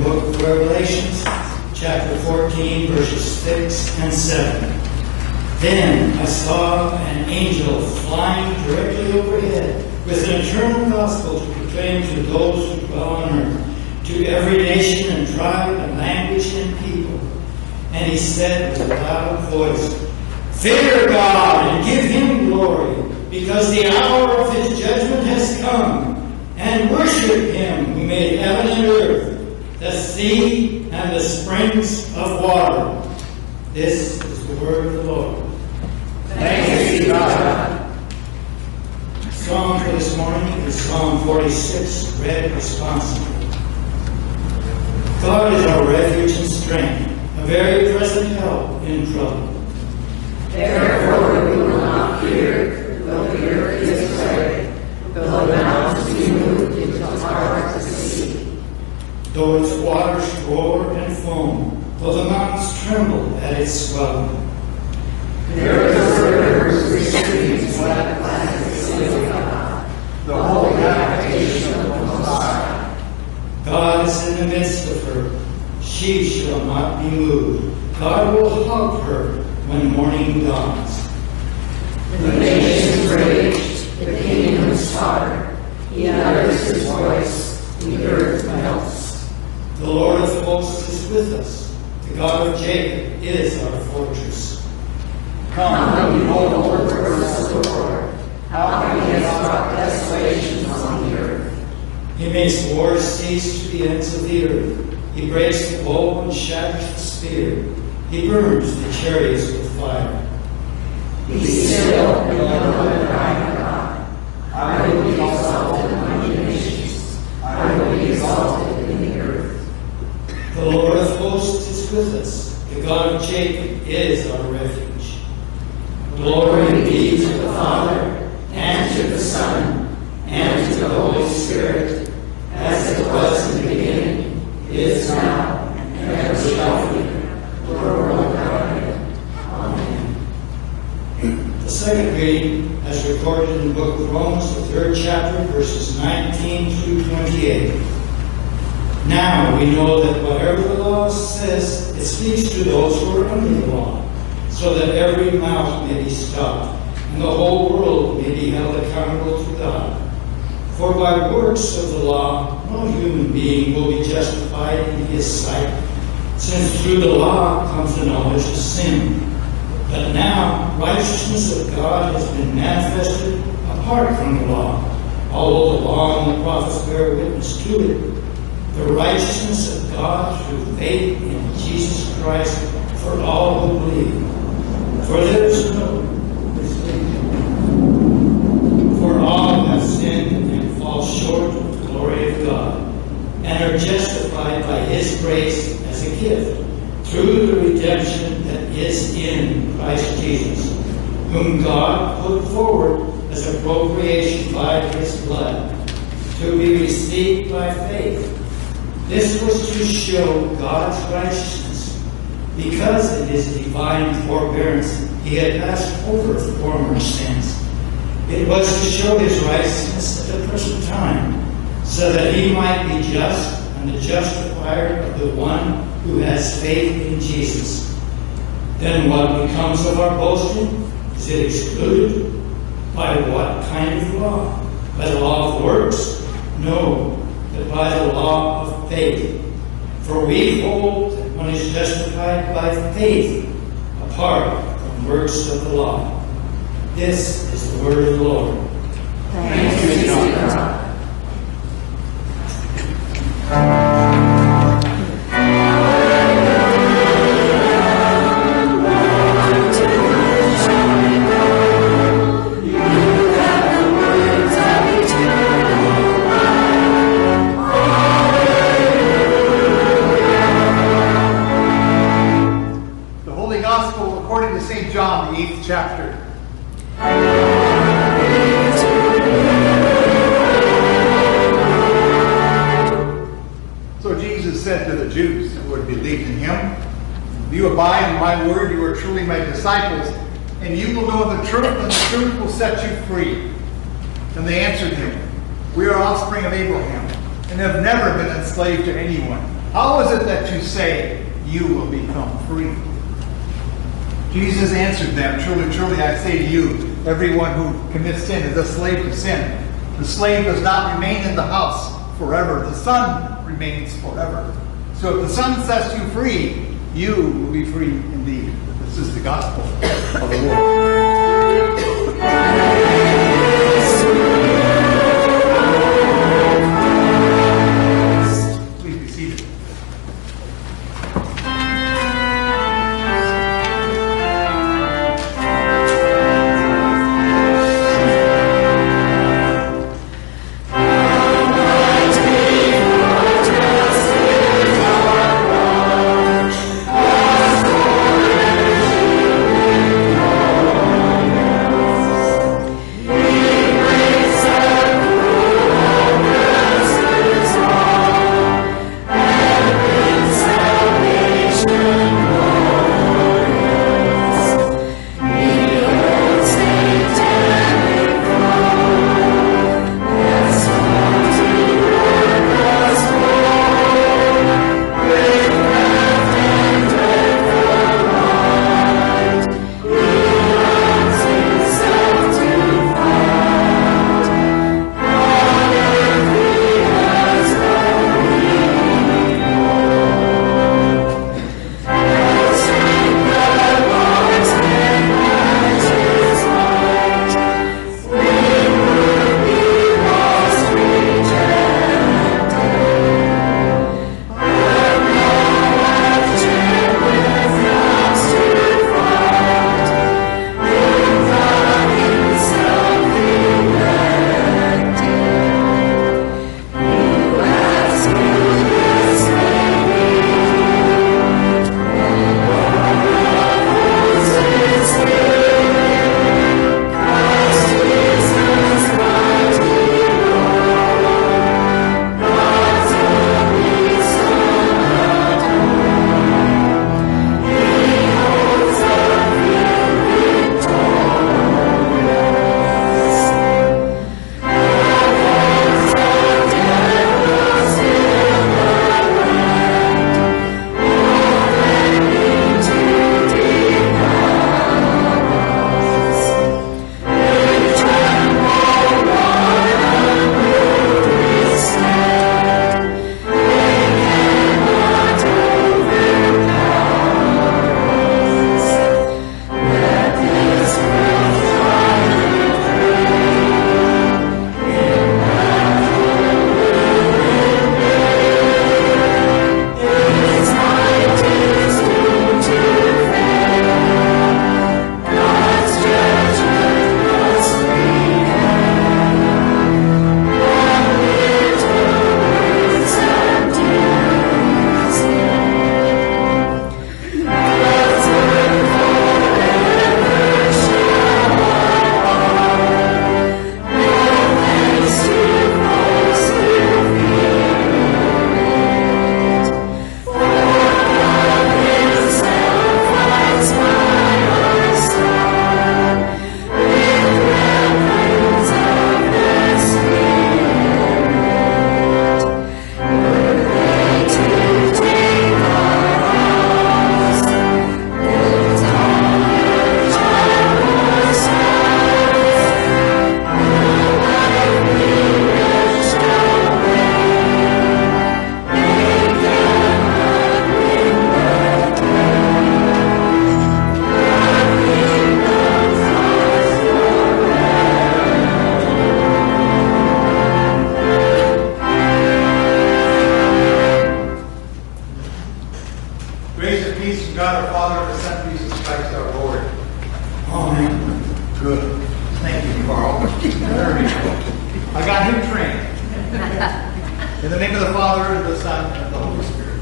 the book of Revelations, chapter 14, verses 6 and 7. Then I saw an angel flying directly overhead with an eternal gospel to proclaim to those who dwell on earth, to every nation and tribe and language and people. And he said with a loud voice, "Fear God and give him glory, because the hour of his judgment has come, and worship him who made heaven and earth, the sea and the springs of water." This is the word of the Lord. Thanks be to God. Psalm for this morning is Psalm 46, read responsibly. God is our refuge and strength, a very present help in trouble. Therefore we will not fear, though the earth is afraid, though the mountains be moved into the heart of the sea. Though its waters roar and foam, though the mountains tremble at its swelling. There is a river whose streams lap like the sea of God, the holy habitation of the Most High. God is in the midst of her. She shall not be moved. God will help her when morning dawns. The nations rage, the kingdoms totter. He utters his voice, the earth melts. The Lord of hosts is with us. The God of Jacob is our fortress. Come, behold the works of the Lord, how he has brought desolations on the earth. He makes wars cease to the ends of the earth. He breaks the bow and shatters the spear. He burns the chariots with fire. Be still and know that I am God. I will be exalted among the nations. I will be exalted in the earth. The Lord of hosts is with us. The God of Jacob is our refuge. Glory be to the Father, and to the Son, and to the Holy Spirit, as it was in the beginning, is now, and ever shall be, world without end. Amen. The second reading, as recorded in the book of Romans, the 3rd chapter, verses 19 through 28. Now we know that whatever the law says, it speaks to those who are under the law, so that every mouth may be stopped, and the whole world may be held accountable to God. For by works of the law, no human being will be justified in his sight, since through the law comes the knowledge of sin. But now righteousness of God has been manifested apart from the law, although the law and the prophets bear witness to it. The righteousness of God through faith in Jesus Christ for all who believe. For there is no for all have sinned and fall short of the glory of God, and are justified by his grace as a gift, through the redemption that is in Christ Jesus, whom God put forward as a propitiation by his blood, to be received by faith. This was to show God's righteousness, because in his divine forbearance he had passed over former sins. It was to show his righteousness at the present time, so that he might be just and the justifier of the one who has faith in Jesus. Then what becomes of our boasting? Is it excluded? By what kind of law? By the law of works? No, but by the law of faith. For we hold that one is justified by faith, apart from works of the law. This is the word of the Lord. Thanks be to God. John, the 8th chapter. So Jesus said to the Jews who had believed in him, "If you abide in my word, you are truly my disciples, and you will know the truth, and the truth will set you free." And they answered him, "We are offspring of Abraham, and have never been enslaved to anyone. How is it that you say you will become free? Jesus answered them, truly, truly, I say to you, everyone who commits sin is a slave to sin. The slave does not remain in the house forever. The Son remains forever. So if the Son sets you free, you will be free indeed. This is the gospel of the Lord. Please be seated. Good. Thank you, Carl. Very good. I got him trained. In the name of the Father, and the Son, and the Holy Spirit.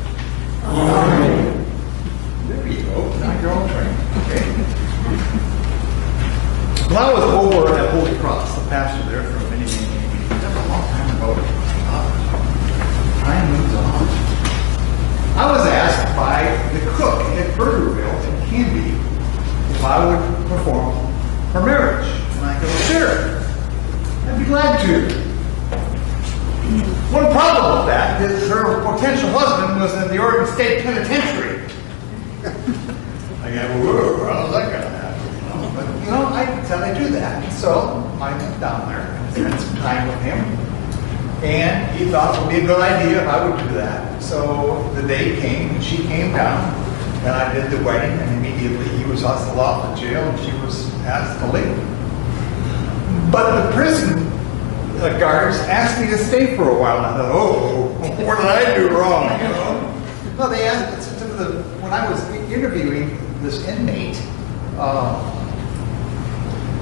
Amen. There you go. Now you're all trained. Okay. When I was over at Holy Cross, the pastor there for many years, that's a long time ago. Time moves on. I was asked by the cook at Burgerville in Canby if I would perform her marriage. And I go, sure, I'd be glad to. One problem with that is her potential husband was in the Oregon State Penitentiary. I go, whoa, how's that going to happen? But, you know, I said I do that. So I went down there and spent some time with him. And he thought it would be a good idea if I would do that. So the day came, and she came down, and I did the wedding, and immediately he was hustled off to jail, and she was asked to leave. But the prison guards asked me to stay for a while, and I thought, oh, what did I do wrong? You know? No, they asked, when I was interviewing this inmate,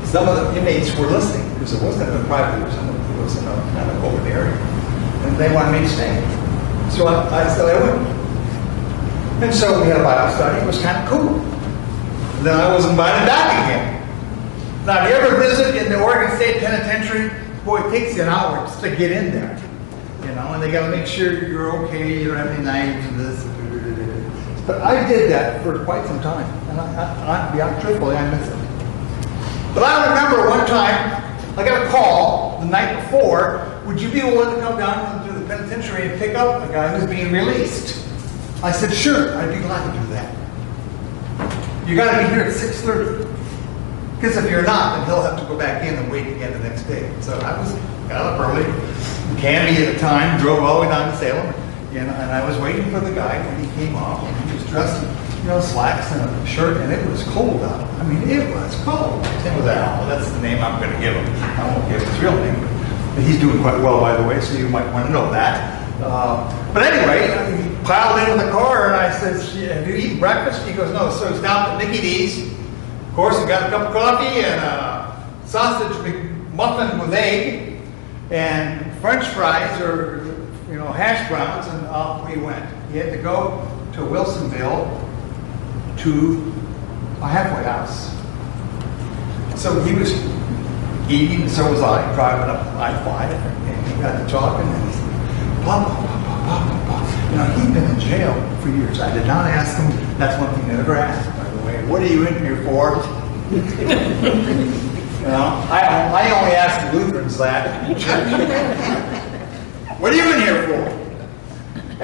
some of the inmates were listening, because it wasn't in a private, it was in a kind of open area, and they wanted me to stay. So I said I would. And so we had a Bible study. It was kind of cool. And then I was invited back again. Now, if you ever visit in the Oregon State Penitentiary, boy, it takes you an hour just to get in there. You know, and they got to make sure you're okay, you don't have any knives and this. But I did that for quite some time. And I'll be honest, truthfully, I miss it. But I remember one time, I got a call the night before, would you be willing to come down to the penitentiary and pick up a guy who's being released? I said, sure, I'd be glad to do that. You got to be here at 6:30. Because if you're not, then he'll have to go back in and wait again the next day. So I got up early, candy at the time, drove all the way down to Salem, and I was waiting for the guy when he came off, and he was dressed in, you know, slacks and a shirt, and it was cold out. I mean, it was cold. Tim was out. Well, that's the name I'm going to give him. I won't give his real name, but he's doing quite well, by the way, so you might want to know that. But anyway, he piled into the car, and I said, have you eaten breakfast? He goes, no, so it's down at Mickey D's. Of course, I got a cup of coffee and a sausage muffin with egg and French fries or, you know, hash browns, and off we went. He had to go to Wilsonville to a halfway house. So he was eating, and so was I, driving up I-5, and he got to talking, and he said, blah, blah, blah, blah, blah, blah. You know, he'd been in jail for years. I did not ask him. That's one thing I never asked, by the way. What are you in here for? You know, I only ask Lutherans that. What are you in here for?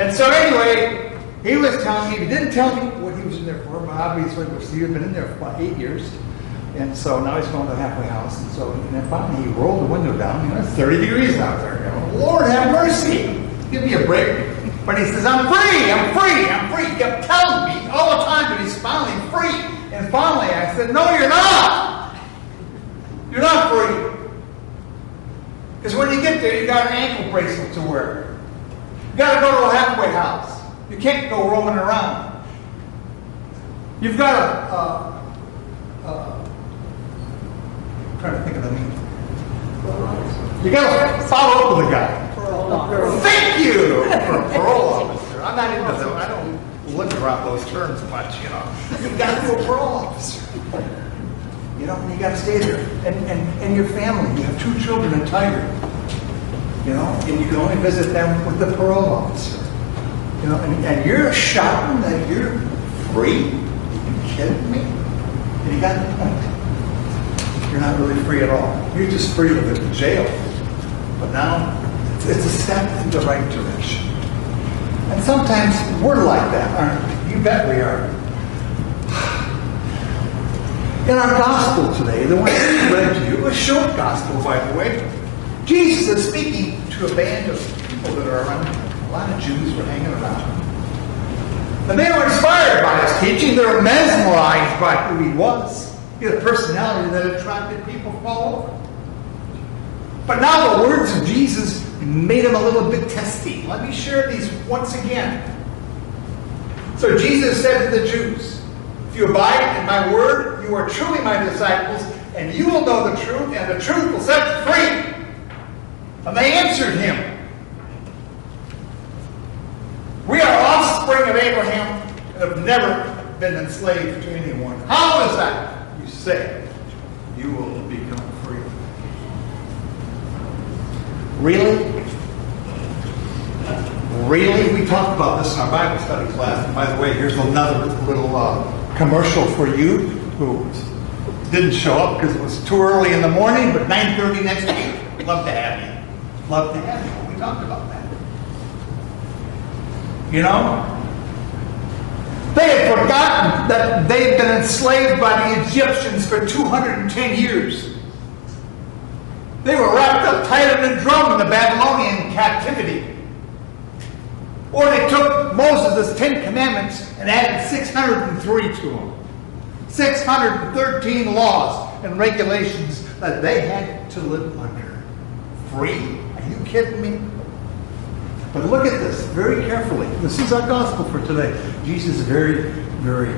And so anyway, he was telling me, he didn't tell me what he was in there for, but obviously he had been in there for about 8 years. And so now he's going to the halfway house. And so and finally he rolled the window down. You know, it's 30 degrees out there. You know, Lord have mercy. Give me a break. But he says, I'm free, I'm free, I'm free. He kept telling me all the time that he's finally free. And finally I said, no, you're not. You're not free. Because when you get there, you got an ankle bracelet to wear. You got to go to a halfway house. You can't go roaming around. You've got I'm trying to think of the name. You got to follow up with a guy. Thank you for a parole officer. I'm not into them. I don't look around those terms much, you know. You got to do a parole officer. You know, you got to stay there. And your family. You have 2 children in Tiger. You know, and you can only visit them with the parole officer. You know, and you're shouting that you're free? Are you kidding me? And you got the point. You're not really free at all. You're just free of the jail. But now, it's a step in the right direction. And sometimes we're like that, aren't we? You bet we are. In our gospel today, the one I read to you, a short gospel, by the way, Jesus is speaking to a band of people that are around him. A lot of Jews were hanging around him. And they were inspired by his teaching. They were mesmerized by who he was. He had a personality that attracted people from all over. But now the words of Jesus made him a little bit testy. Let me share these once again. So Jesus said to the Jews, if you abide in my word, you are truly my disciples, and you will know the truth, and the truth will set you free. And they answered him, we are offspring of Abraham and have never been enslaved to anyone. How is that? You say, you will become free. Really? Really? We talked about this in our Bible study class. And by the way, here's another little commercial for you who didn't show up because it was too early in the morning, but 9:30 next week. Love to have you. Love to have you. We talked about that. You know? They had forgotten that they had been enslaved by the Egyptians for 210 years. They were wrapped up tighter than a drum in the Babylonian captivity. Or they took Moses' 10 Commandments and added 603 to them. 613 laws and regulations that they had to live under. Free? Are you kidding me? But look at this very carefully. This is our gospel for today. Jesus very, very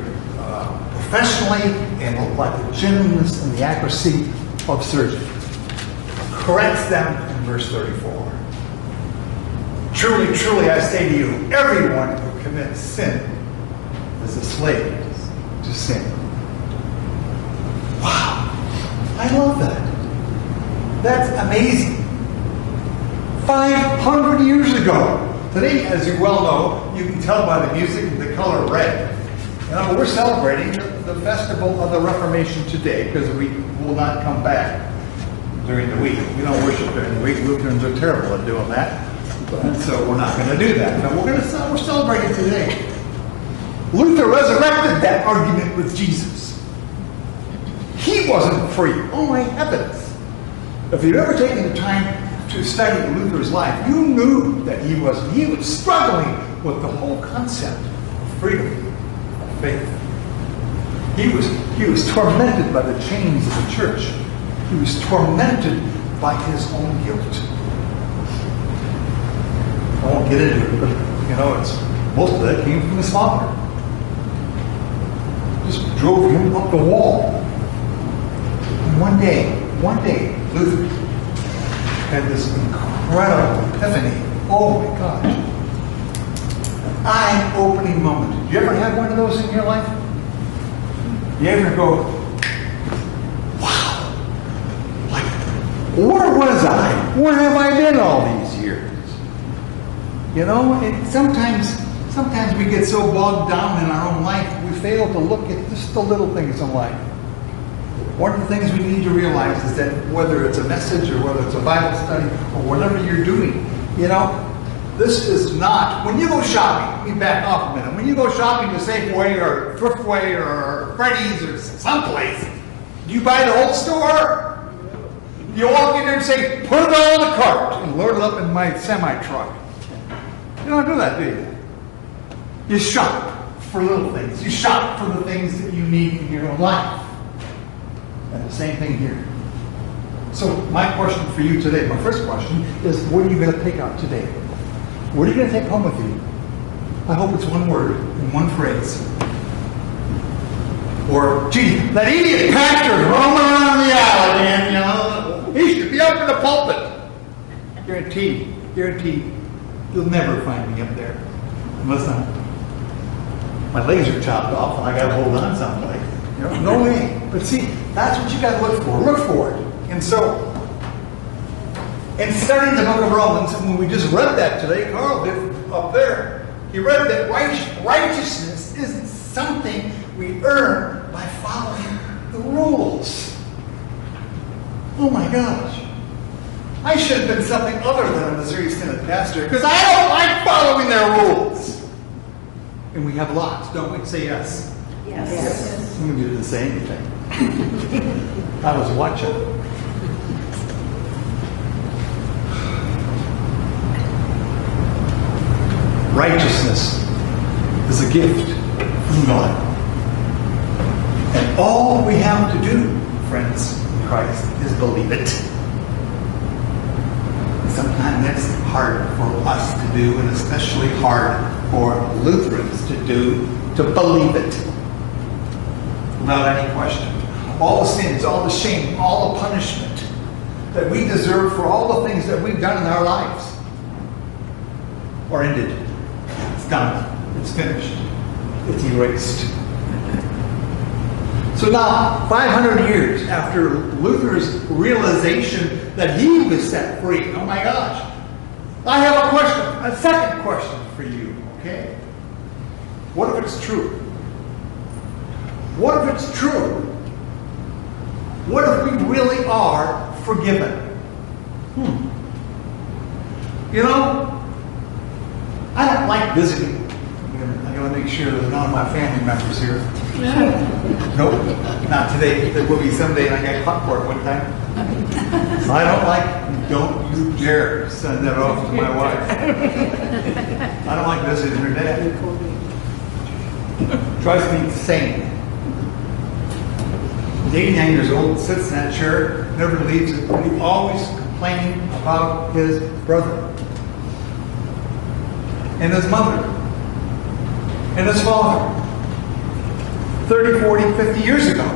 professionally and with like the genuineness and the accuracy of surgeon corrects them in verse 34. Truly, truly, I say to you, everyone who commits sin is a slave to sin. Wow. I love that. That's amazing. 500 years ago. Today, as you well know, you can tell by the music and the color red. You know, we're celebrating the festival of the Reformation today because we will not come back during the week. We don't worship during the week. Lutherans are terrible at doing that. And so we're not going to do that. But we're celebrating today. Luther resurrected that argument with Jesus. He wasn't free. Oh my heavens. If you've ever taken the time to study Luther's life, you knew that he was struggling with the whole concept of freedom of faith. He was tormented by the chains of the church. He was tormented by his own guilt. I won't get into it, but you know, most of that came from his father. Just drove him up the wall. And one day, Luther had this incredible epiphany. Oh my gosh. An eye-opening moment. Did you ever have one of those in your life? You ever go, wow, like, where was I? Where have I been all these years? You know, sometimes we get so bogged down in our own life, we fail to look at just the little things in life. One of the things we need to realize is that whether it's a message or whether it's a Bible study or whatever you're doing, you know, this is not, when you go shopping, let me back off a minute, when you go shopping to Safeway or Thriftway or Freddy's or someplace, do you buy the whole store? You walk in there and say, put it all in the cart and load it up in my semi-truck. You don't do that, do you? You shop for little things. You shop for the things that you need in your own life. And the same thing here. So my question for you today, my first question is, what are you going to take out today? What are you going to take home with you? I hope it's one word and one phrase. Or, gee, that idiot pastor roaming around the alley, man, you know, he should be up in the pulpit. Guaranteed, you'll never find me up there. Unless my legs are chopped off and I got to hold on someplace. You know, no way. But see, that's what you got to look for. Look for it. And so, in studying the book of Romans, when we just read that today, Carl did up there, he read that righteousness isn't something we earn by following the rules. Oh my gosh. I should have been something other than a Missouri Synod pastor because I don't like following their rules. And we have lots, don't we? Say yes. Yes. Some of you didn't say anything. I was watching. Righteousness is a gift from God. And all we have to do, friends in Christ, is believe it. Sometimes that's hard for us to do, and especially hard for Lutherans to do, to believe it. Without any question. All the sins, all the shame, all the punishment that we deserve for all the things that we've done in our lives are ended. It's done. It's finished. It's erased. So now, 500 years after Luther's realization that he was set free, oh my gosh, I have a question, a second question for you, okay? What if it's true? What if it's true? What if we really are forgiven? You know, I don't like visiting sure there's none of my family members here. Nope, not today. There will be someday, and I got caught for it one time. Don't you dare send that off to my wife. I don't like visiting her dad. Drives me insane. He's 89 years old, sits in that chair, never leaves it. He's always complaining about his brother and his mother and his father. 30, 40, 50 years ago.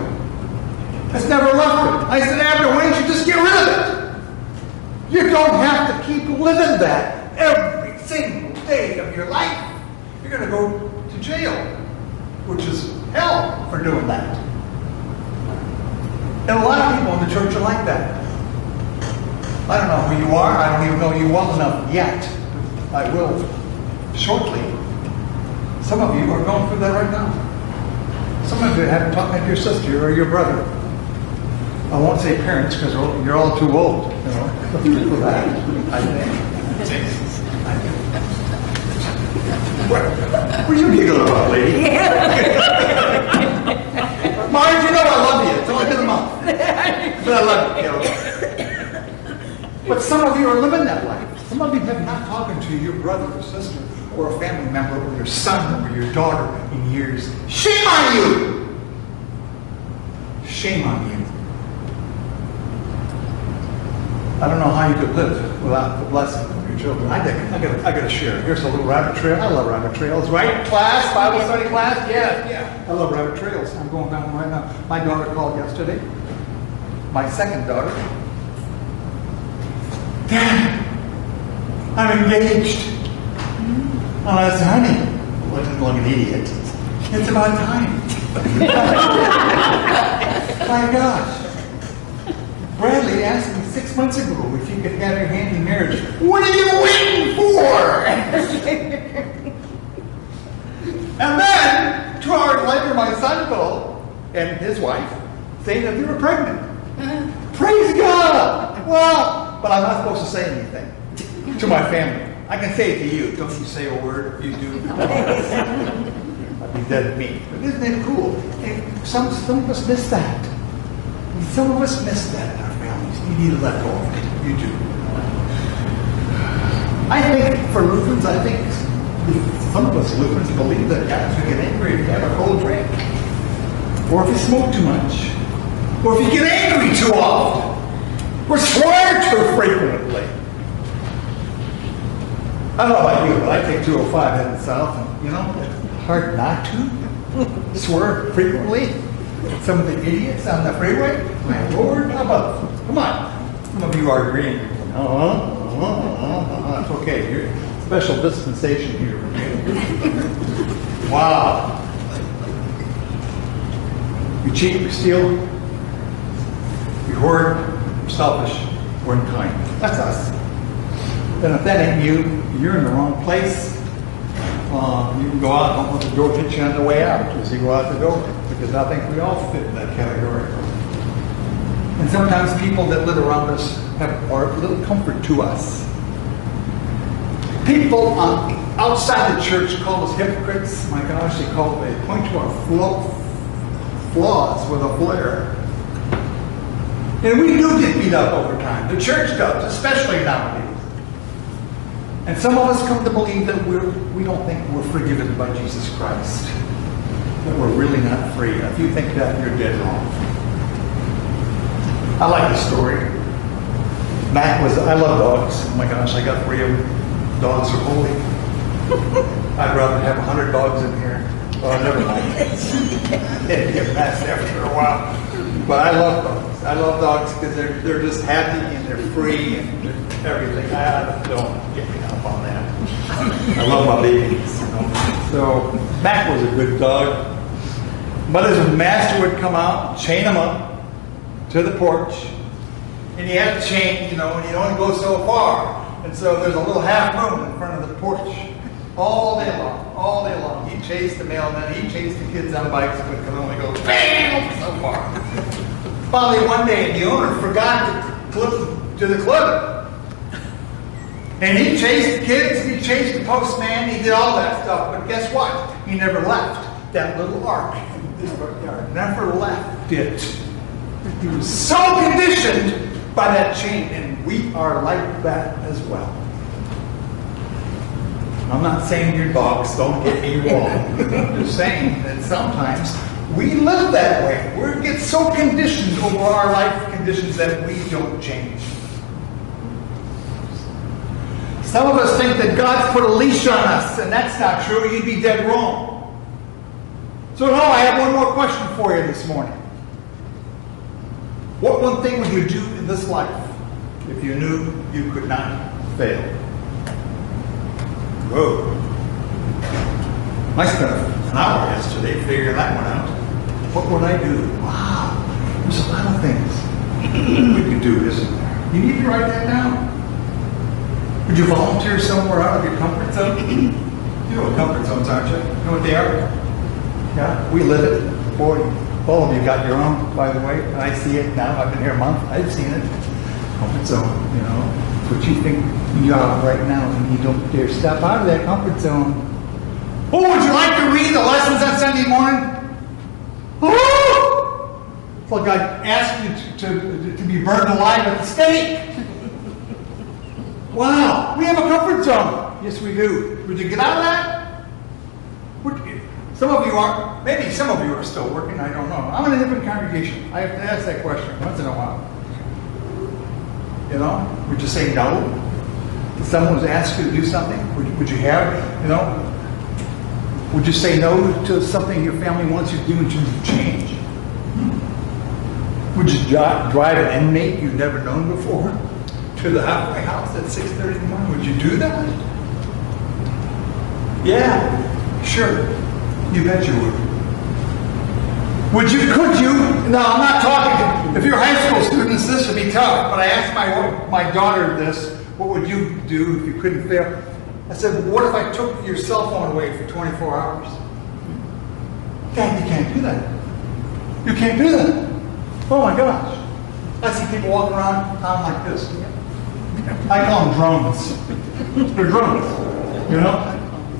That's never left him. I said, Abner, why don't you just get rid of it? You don't have to keep living that every single day of your life. You're going to go to jail, which is hell for doing that. And a lot of people in the church are like that. I don't know who you are. I don't even know you well enough yet. I will shortly. Some of you are going through that right now. Some of you haven't talked to your sister or your brother. I won't say parents because you're all too old, you know, for that. I think. What are you giggling about, lady? Marge, you know I love you. It's only been a month. But I love you. You know. But some of you are living that life. Some of you have not talked to your brother or sister or a family member or your son or your daughter in years. Shame on you! Shame on you. I don't know how you could live without the blessing of your children. I got to share. Here's a little rabbit trail. I love rabbit trails, right? Class, Bible study class? Yeah. I love rabbit trails. I'm going down right now. My daughter called yesterday. My second daughter. Dad, I'm engaged. And I said, honey, looking like an idiot. It's about time. My gosh. Bradley asked me 6 months ago if you could have your hand in marriage. What are you waiting for? And then, 2 hours later, my son called, and his wife, saying that they were pregnant. Praise God! Well, but I'm not supposed to say anything to my family. I can say it to you. Don't you say a word if you do. I'd be dead meat. But isn't it cool? And some of us miss that. Some of us miss that in our families. You need to let go of it. You do. I think for Lutherans, some of us Lutherans believe that guys will get angry if you have a cold drink, or if you smoke too much, or if you get angry too often, or swear too frequently. I don't know about you, but I take 205 heading south, and you know, it's hard not to swear frequently. Some of the idiots on the freeway, my Lord, how about, come on. Some of you are agreeing. That's okay. You're special dispensation here. Wow. You cheat, you steal, you hoard, you're selfish, or unkind. That's us. And if that ain't you, you're in the wrong place. You can go out, don't let the door hit you on the way out as you go out the door. Because I think we all fit in that category. And sometimes people that live around us are a little comfort to us. People outside the church call us hypocrites. My gosh, they point to our flaws with a flare. And we do get beat up over time. The church does, especially nowadays. And some of us come to believe that we don't think we're forgiven by Jesus Christ. That we're really not free. If you think that, you're dead wrong. I like the story. I love dogs. Oh my gosh, I got 3 of them. Dogs are holy. I'd rather have 100 dogs in here. Oh, never mind. It'd get past after a while. But I love dogs. I love dogs because they're just happy and they're free and everything. I don't get me up on that. I love my babies. You know? So Mac was a good dog. But his master would come out, chain him up to the porch, and he had to chain, you know, and he'd only go so far. And so there's a little half moon in front of the porch all day long. He'd chase the mailman, he'd chase the kids on bikes, but could only go bam so far. Finally, one day, the owner forgot to clip to the clip. And he chased the kids, he chased the postman, he did all that stuff. But guess what? He never left that little ark in his backyard. Never left it. He was so conditioned by that chain, and we are like that as well. I'm not saying your dogs, don't get me wrong. I'm just saying that sometimes we live that way. We get so conditioned over our life conditions that we don't change. Some of us think that God's put a leash on us, and that's not true. You'd be dead wrong. So no, I have one more question for you this morning. What one thing would you do in this life if you knew you could not fail? Whoa. I spent an hour yesterday figuring that one out. What would I do? Wow. There's a lot of things we could do, isn't there? You need to write that down. Would you volunteer somewhere out of your comfort zone? You know what comfort zones, aren't you? You know what they are? Yeah, we live it. Boy, all of you got your own, by the way. And I see it now. I've been here a month. I've seen it. Comfort zone, you know. It's what you think you are right now, and you don't dare step out of that comfort zone. Oh, would you like to read the lessons on Sunday morning? Oh! It's like I asked you to be burned alive at the stake. Wow, we have a comfort zone. Yes, we do. Would you get out of that? Some of you are, maybe some of you are still working, I don't know. I'm in a different congregation. I have to ask that question once in a while. You know, would you say no? If someone was asked you to do something, would you have, you know, would you say no to something your family wants you to do in terms of change? Would you drive an inmate you've never known before to the halfway house at 6:30 in the morning? Would you do that? Yeah, sure. You bet you would. Could you? No, I'm not talking. If you're high school students, this would be tough. But I asked my daughter this, what would you do if you couldn't fail? I said, what if I took your cell phone away for 24 hours? Dad, you can't do that. You can't do that. Oh my gosh. I see people walking around town like this. I call them drones. They're drones, you know?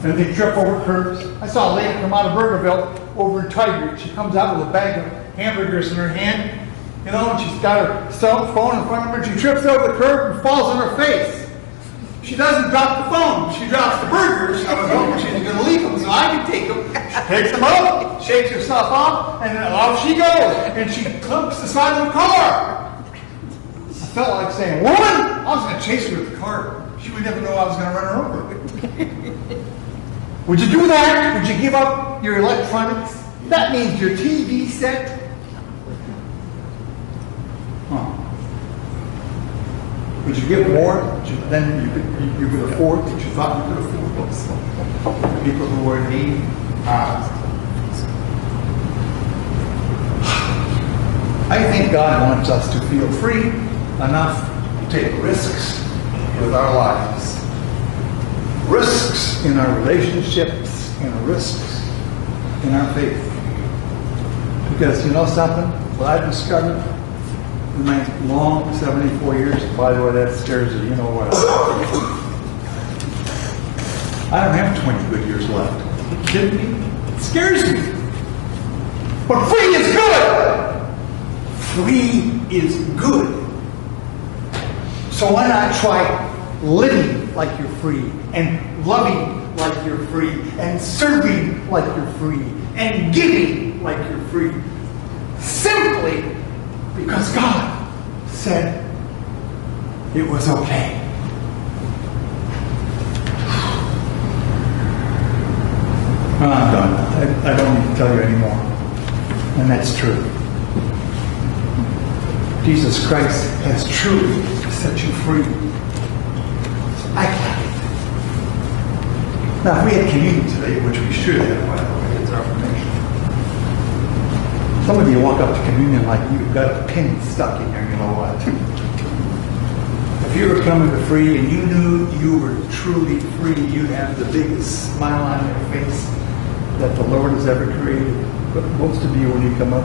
And they trip over curbs. I saw a lady come out of Burgerville over in Tigard. She comes out with a bag of hamburgers in her hand, you know, and she's got her cell phone in front of her, and she trips over the curb and falls on her face. She doesn't drop the phone. She drops the burgers. I was hoping she was going to leave them so I could take them. She picks them up, shakes herself off, and then off she goes. And she clumps the side of the car. I felt like saying, woman, I was going to chase her with the car. She would never know I was going to run her over. Would you do that? Would you give up your electronics? That means your TV set. Huh. Would you give more than you could afford, that you thought you could afford? People who were in need. I think God wants us to feel free enough to take risks with our lives. Risks in our relationships and risks in our faith. Because you know something? What I've discovered in my long 74 years, by the way, that scares you. You know what? I don't have 20 good years left. Are you kidding me? It scares me. But free is good. Free is good. So why not try living like you're free, and loving like you're free, and serving like you're free, and giving like you're free, simply because God said it was okay. Well, I'm done. I don't need to tell you anymore. And that's true. Jesus Christ has truly set you free. I got it. Now, if we had communion today, which we should have, by the way, it's our permission. Some of you walk up to communion like you've got a pin stuck in there, you know what? If you were coming to free and you knew you were truly free, you'd have the biggest smile on your face that the Lord has ever created. But most of you, when you come up,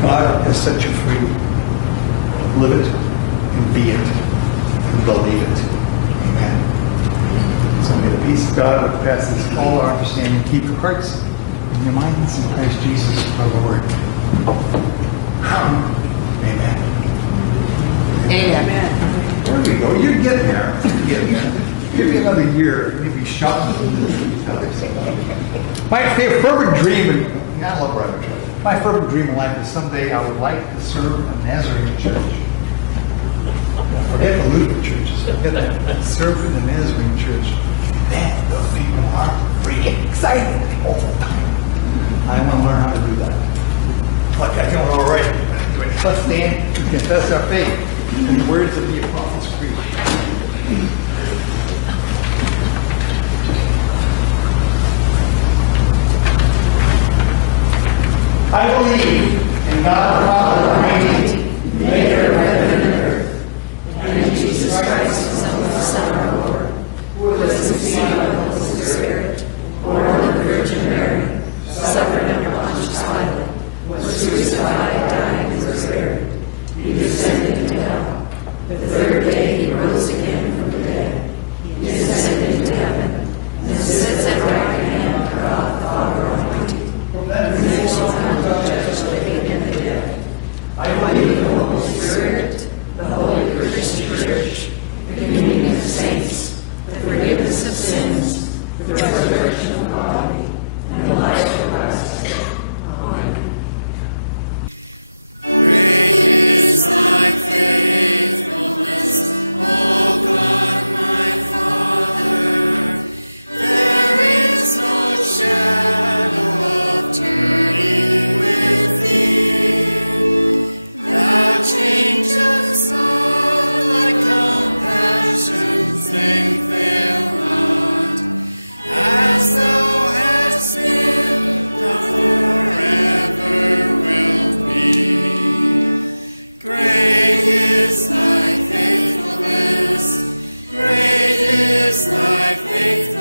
God has set you free. live it, and be it, and believe it. Amen. So may the peace of God, which passes all our understanding, keep your hearts and your minds in Christ Jesus our Lord. Amen. Amen. There we go. You're getting there. You're getting there. Give me another year. You'll be shocked. My fervent dream, and I love Bible church. My fervent dream in life is someday I would like to serve a Nazarene church. Forget the Lutheran churches. Forget that. Serve in the Nazarene church. Man, those people are freaking excited all the time. I want to learn how to do that. Like I don't already. Let's stand and confess our faith in the words of the Apostles' Creed. I believe in God the Father Almighty, maker of heaven and earth, and in Jesus Christ, His only Son, our Lord, who was conceived by the Holy Spirit, born of the Virgin Mary, suffered under Pontius Pilate, was crucified, died, and was buried. He descended into hell. The third day He rose again from the dead. He ascended into heaven, and sits at the right hand of God the Father Almighty. And He shall come to judge the living and the dead. I believe in the Holy Spirit, the Holy Christian Church, the communion of saints, the forgiveness of sins, the resurrection of the body, and the life everlasting. Amen. Great is thy faithfulness.